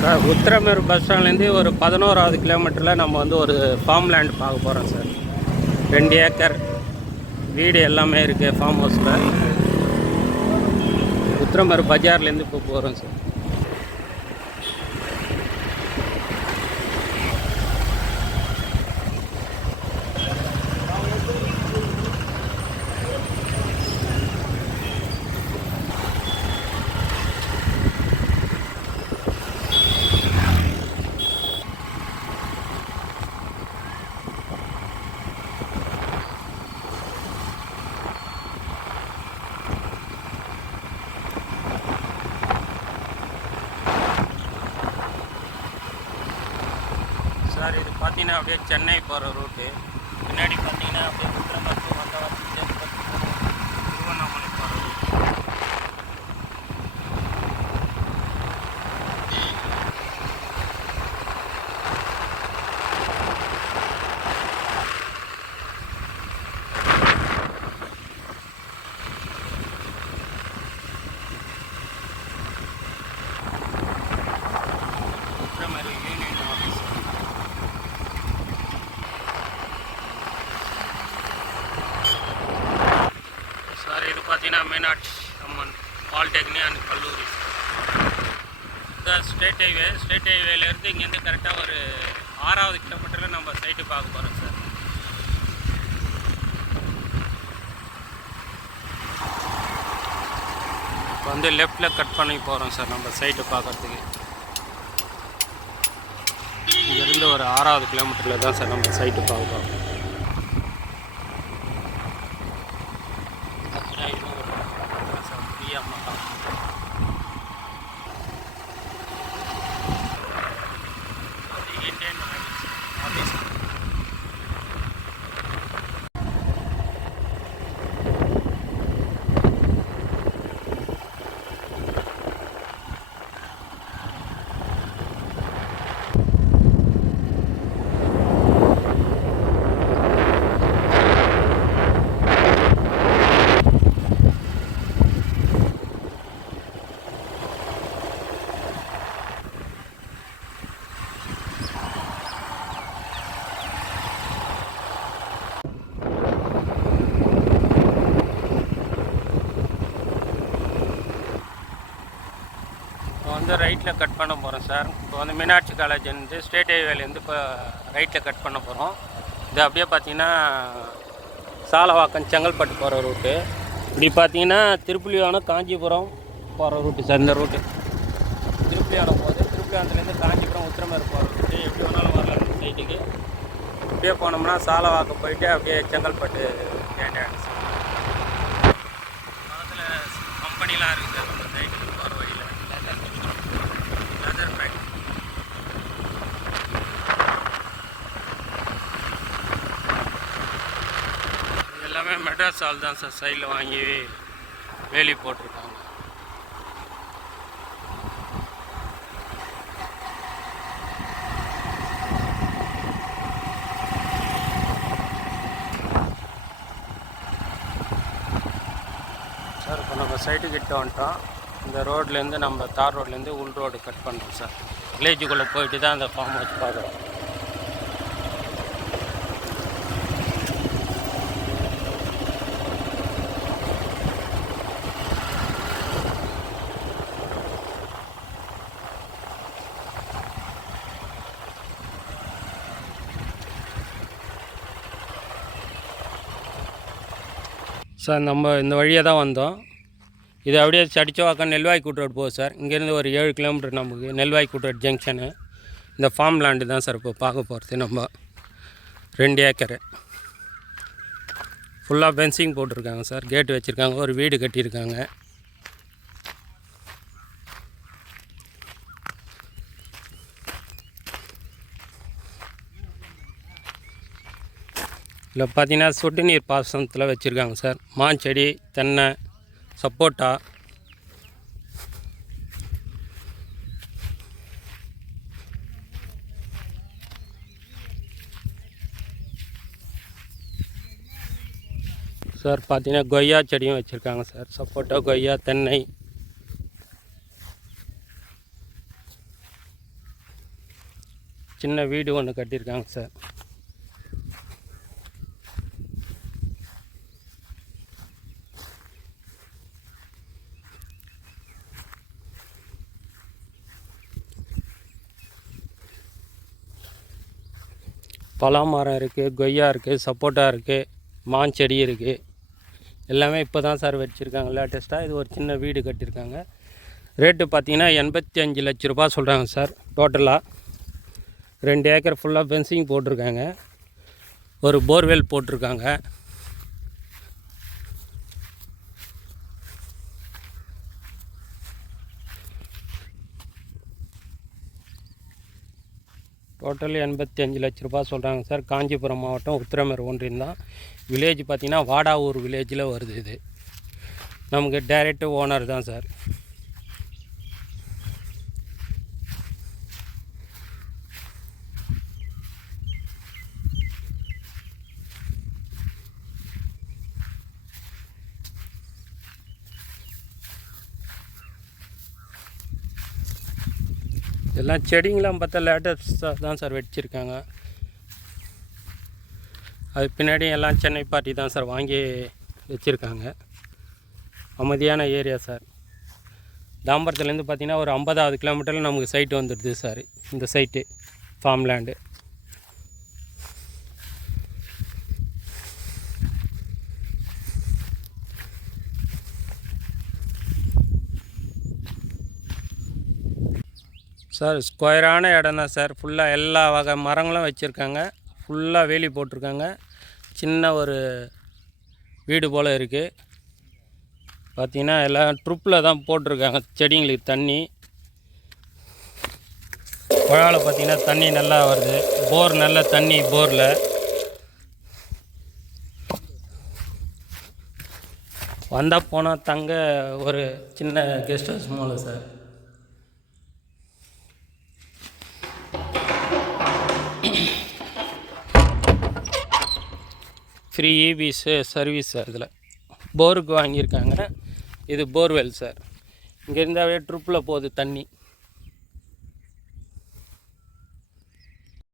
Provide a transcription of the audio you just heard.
Sir Uthiramerur bus ஸ்டாண்ட்லேருந்து ஒரு 11வது கிலோமீட்டரில் நம்ம வந்து ஒரு ஃபார்ம் லேண்ட் பார்க்க போகிறோம் சார். 2 ஏக்கர் வீடு எல்லாமே இருக்குது ஃபார்ம் ஹவுஸில். உத்திரமேரூர் பஜார்லேருந்து இப்போ போகிறோம் சார். சார் இது பார்த்தீங்கன்னா அப்படியே சென்னை போகிற ரூட்டு. பின்னாடி பார்த்தீங்கன்னா அப்படியே உத்திரமேரூர் வந்தவாசி திருவண்ணாமலை போகிற route. Uthiramerur union office. Sir இது பார்த்தீங்கன்னா மீனாட்சி அம்மன் பாலிடெக்னிக் அண்ட் கல்லூரி. சார் ஸ்டேட் ஹைவேலேருந்து இங்கேருந்து கரெக்டாக ஒரு 6வது கிலோமீட்டரில் நம்ம சைட்டு பார்க்க போகிறோம் சார். இப்போ வந்து லெஃப்டில் கட் பண்ணி போகிறோம் சார் நம்ம சைட்டு பார்க்குறதுக்கு. இங்கேருந்து ஒரு 6வது கிலோமீட்டரில் தான் சார் நம்ம சைட்டு பார்க்க போகிறோம். வந்து ரைட்டில் கட் பண்ண போகிறோம் சார். இப்போ வந்து மீனாட்சி காலேஜ் வந்து ஸ்டேட் ஹைவேலேருந்து இப்போ ரைட்டில் கட் பண்ண போகிறோம். இது அப்படியே பார்த்தீங்கன்னா சாலவாக்கம் செங்கல்பட்டு போகிற ரூட்டு. இப்படி பார்த்தீங்கன்னா திருப்புலியானம் காஞ்சிபுரம் போகிற ரூட்டு சார். இந்த ரூட்டு திருப்புலியானம் போகுது. திருப்புலியானத்துலேருந்து காஞ்சிபுரம் உத்திரமேரூர் போகிற ரூட்டு. எப்படி வேணாலும் வரலாம் இந்த சைட்டுக்கு. அப்படியே போனோம்னா சாலவாக்கம் போயிட்டு அப்படியே செங்கல்பட்டு கேட்டாங்க சார். பக்கத்தில் கம்பெனிலாம் இருக்குது சார் இந்த சைட்டுக்கு போகிற வழியில். Leather bag. எல்லாமே மெட்ராஸ் ஆள் தான் சார் சைடில் வாங்கி வேலி போட்டிருக்காங்க. சார் இப்போ நம்ம சைட்டு கிட்ட வந்துட்டோம். இந்த ரோட்லேருந்து நம்ம தார் ரோட்லேருந்து உள் ரோடு கட் பண்ணுறோம் சார். வில்லேஜுக்குள்ளே போயிட்டு தான் அந்த ஃபார்ம் ஹவுஸ் பார்க்குறோம். சார் நம்ம இந்த வழியாக தான் வந்தோம். இது அப்படியே சடிச்சவாக்கம் நெல்வாய்க்கூட் ரோடு போகுது சார். இங்கேருந்து ஒரு 7 கிலோமீட்டர் நமக்கு நெல்வாய்க்கூட் ரோடு ஜங்ஷனு. இந்த ஃபார்ம் லேண்டு தான் சார் இப்போ பார்க்க போகிறது. நம்ம 2 ஏக்கரு ஃபுல்லாக ஃபென்சிங் போட்டிருக்காங்க சார். கேட்டு வச்சுருக்காங்க. ஒரு வீடு கட்டியிருக்காங்க. இல்லை பார்த்தீங்கன்னா சொட்டு நீர் பாசனத்தில் வச்சுருக்காங்க சார். மாஞ்செடி, தென்னை, சப்போட்டா. சார் பார்த்தீங்கன்னா கொய்யா செடியும் வச்சுருக்காங்க சார். சப்போட்டா, கொய்யா, தென்னை. சின்ன வீடு ஒன்று கட்டியிருக்காங்க சார். பலா மரம் இருக்குது, கொய்யா இருக்குது, சப்போட்டா இருக்குது, மாஞ்செடி இருக்குது. எல்லாமே இப்போ தான் சார் வச்சுருக்காங்க லேட்டஸ்ட்டாக. இது ஒரு சின்ன வீடு கட்டியிருக்காங்க. ரேட்டு பார்த்தீங்கன்னா 85 லட்ச ரூபா சொல்கிறாங்க சார். டோட்டலாக 2 ஏக்கர் ஃபுல்லாக ஃபென்சிங் போட்டிருக்காங்க. ஒரு போர்வெல் போட்டிருக்காங்க. டோட்டல் 85 லட்ச ரூபா சொல்கிறாங்க சார். காஞ்சிபுரம் மாவட்டம் உத்திரமேர் ஒன்றியம் தான். வில்லேஜ் பார்த்திங்கன்னா வாடாவூர் வில்லேஜில் வருது. இது நமக்கு டைரெக்ட் ஓனர் தான் சார். எல்லாம் செடிங்களாம் பார்த்தா லேட்டஸ்ட்டாக தான் சார் வச்சுருக்காங்க. அது பின்னாடி எல்லாம் சென்னை பார்ட்டி தான் சார் வாங்கி வச்சுருக்காங்க. அமைதியான ஏரியா சார். தாம்பரத்துலேருந்து பார்த்திங்கன்னா ஒரு 50வது கிலோமீட்டரில் நமக்கு சைட்டு வந்துடுது சார். இந்த சைட்டு ஃபார்ம் லேண்டு. சார் ஸ்கொயரான இடம் தான் சார். ஃபுல்லாக எல்லா வகை மரங்களும் வச்சுருக்காங்க. ஃபுல்லாக வேலி போட்டிருக்காங்க. சின்ன ஒரு வீடு போல் இருக்குது. பார்த்திங்கன்னா எல்லாம் ட்ரிப்பில் தான் போட்டிருக்காங்க செடிங்களுக்கு தண்ணி. குழாவில் பார்த்திங்கன்னா தண்ணி நல்லா வருது. போர் நல்ல தண்ணி போரில். வந்தால் போனால் தங்க ஒரு சின்ன கெஸ்ட் ஹவுஸ் மூல சார். ஃப்ரீ இபிஸு சர்வீஸ் சார். இதில் போருக்கு வாங்கியிருக்காங்க. இது போர்வெல் சார். இங்கேருந்தாவே ட்ரிப்பில் போகுது தண்ணி.